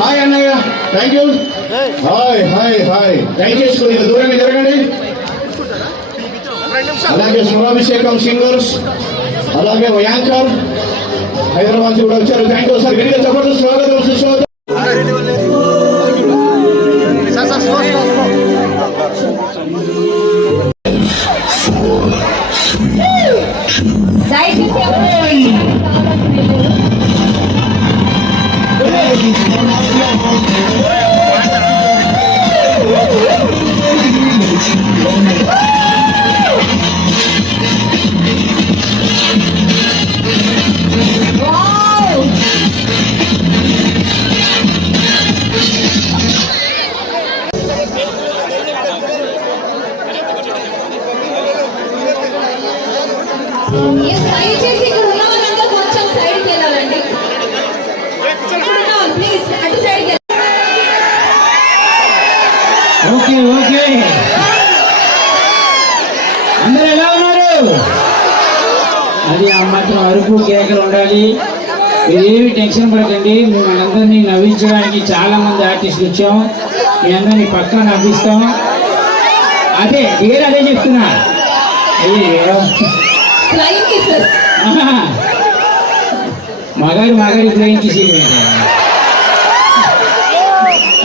Hi అన్నయ్య thank you hi hi hi దయచేసి కొద్దిగా దూరంగా జరగండి అలాగే స్వరాభిషేకం సింగర్స్ అలాగే యాంకర్ హైదరాబాద్ కూడా వచ్చారు. థ్యాంక్ యూ సార్ గట్టిగా చెప్పండి. స్వాగతం సుస్వాగతం. దయచేసి ఓకే ఓకే. అందరు ఎలా ఉన్నారు? అది ఆ మాత్రం అరుపు కేకలు ఉండాలి. మీరేమి టెన్షన్ పడకండి. మిమ్మల్ని అందరినీ నవ్వించడానికి చాలా మంది ఆర్టిస్టులు వచ్చాం. మీ అందరినీ పక్కన నవ్విస్తాం. అదే నేను అదే చెప్తున్నా. అయ్యో ఫ్లయింగ్ కిసెస్ ఆహా. మగాడు మగాడి flying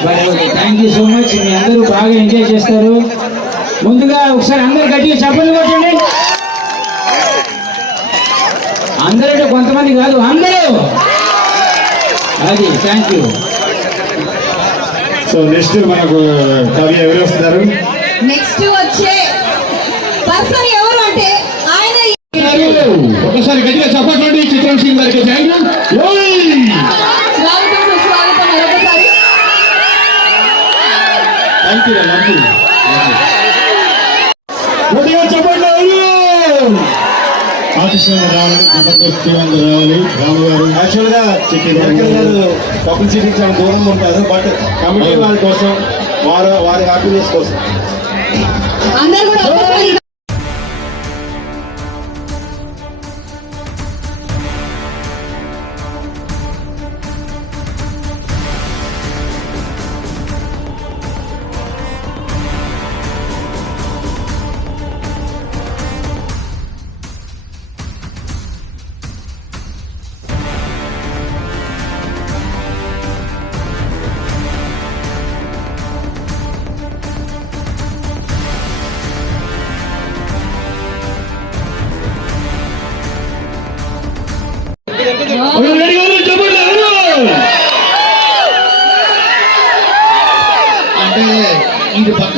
but okay thank you so much మీ అందరూ బాగా ఎంజాయ్ చేస్తారు. ముందుగా ఒకసారి అందరు గట్టిగా చెప్పండి కొట్టండి. అందరూ కొంతమంది కాదు అందరూ. అది థ్యాంక్ యూ సో నెక్స్ట్ మనకు కవి ఎవరు వస్తున్నారు? నెక్స్ట్ వచ్చే పర్సన్ ఎవరు అంటే చెప్పండి చిత్రం సింగ్ గారికి thank you thank you thank you గట్టిగా చెప్పండి ఆఫీసర్ రావాలి జబర్దస్త్ అందరూ రావాలి రాము గారు. యాక్చువల్గా వెంకయ్య గారు పబ్లిసిటీ చాలా దూరం ఉంటారు బట్ కమిటీ వారి కోసం వారు వారి హ్యాపీనెస్ కోసం.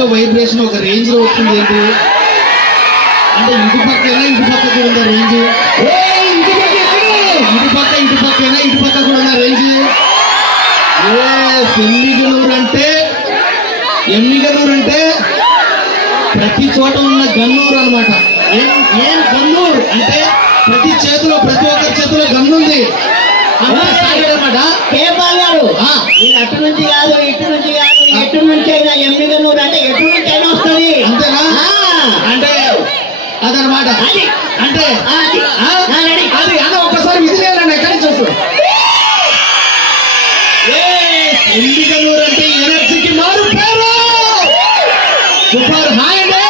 పక్క వైబ్రేషన్ ఒక రేంజ్లో వస్తుంది ఏంటి? అంటే ఇటు పక్కైనా ఇటు పక్క కూడా ఉందా రేంజ్ ఇటు పక్క ఇటు పక్కైనా ఇటు పక్క కూడా ఉందా రేంజ్ ఎమ్మిగనూరు అంటే ఎమ్మిగనూరు అంటే ప్రతి చోట ఉన్న గన్నూరు అన్నమాట. ఏం ఏం గన్నూరు? అంటే ప్రతి చేతిలో ప్రతి ఒక్కరి చేతిలో గన్ను ఉంది అనమాట కేపాల్ గారు. అటు నుంచి కాదు అదనమాట. అది. అంటే ఆ, అది. అన్న ఒక్కసారి విసిరేయాలండి ఎక్కడి నుంచి వస్తుంది? ఎండికనూరు అంటే ఎనర్జీకి మారు పేరు. సూపర్ హాయ్ అండి.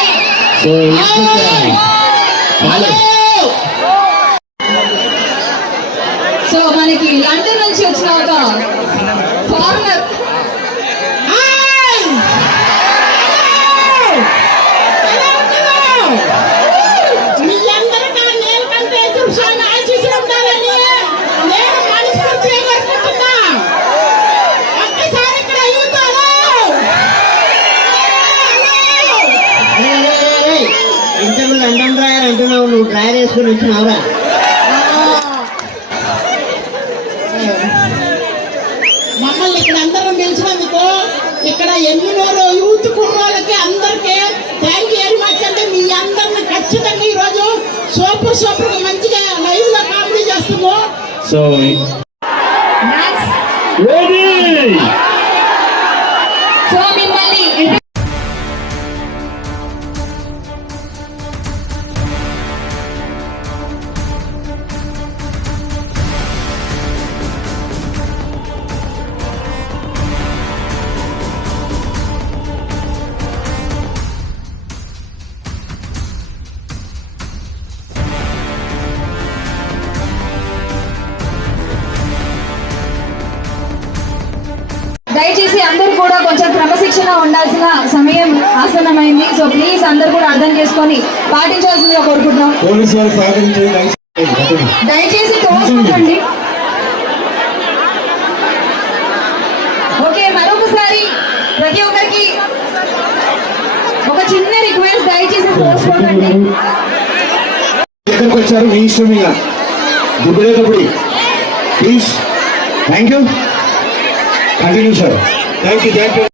సో మనకి లండన్ నుంచి వచ్చిన ఒక ఫారినర్ మీ అందరికీ ఆ నీలకంఠేశ్వర స్వామి ఆశీస్సులు ఉండాలని నేను మనస్ఫూర్తిగా కోరుకుంటున్నా. ఒక్కసారి ఇక్కడ అయ్యుతాను. లండన్ డ్రైవర్ అంటున్నావు నువ్వు డ్రైవర్ వేసుకుని వచ్చినావురా. మమ్మల్ని ఇక్కడ అందరం పిలిచినందుకు ఇక్కడ ఎన్నో యూత్ కుర్రోళ్ళకి అందరికీ థ్యాంక్ యూ వెరీ మచ్ అంటే మీ అందరిని ఖచ్చితంగా ఈరోజు సూపర్ సూపర్ మంచిగా లైవ్లో కామెడీ చేస్తాము సో రెడీ క్రమశిక్షణ ఉండాల్సిన సమయం ఆసన్నమైంది. సో ప్లీజ్ అందరు కూడా అర్థం చేసుకొని పాటించాల్సిందిగా కోరుకుంటున్నాం. దయచేసి దయచేసి తోసుకోకండి ఓకే మరొకసారి ప్రతి ఒక్కరికి ఒక చిన్న రిక్వెస్ట్ దయచేసి తోసుకోకండి దగ్గరకు వచ్చారు మీ ఇష్టం ఇక? దుబ్బులేటప్పుడు please thank you continue sir thank you thank you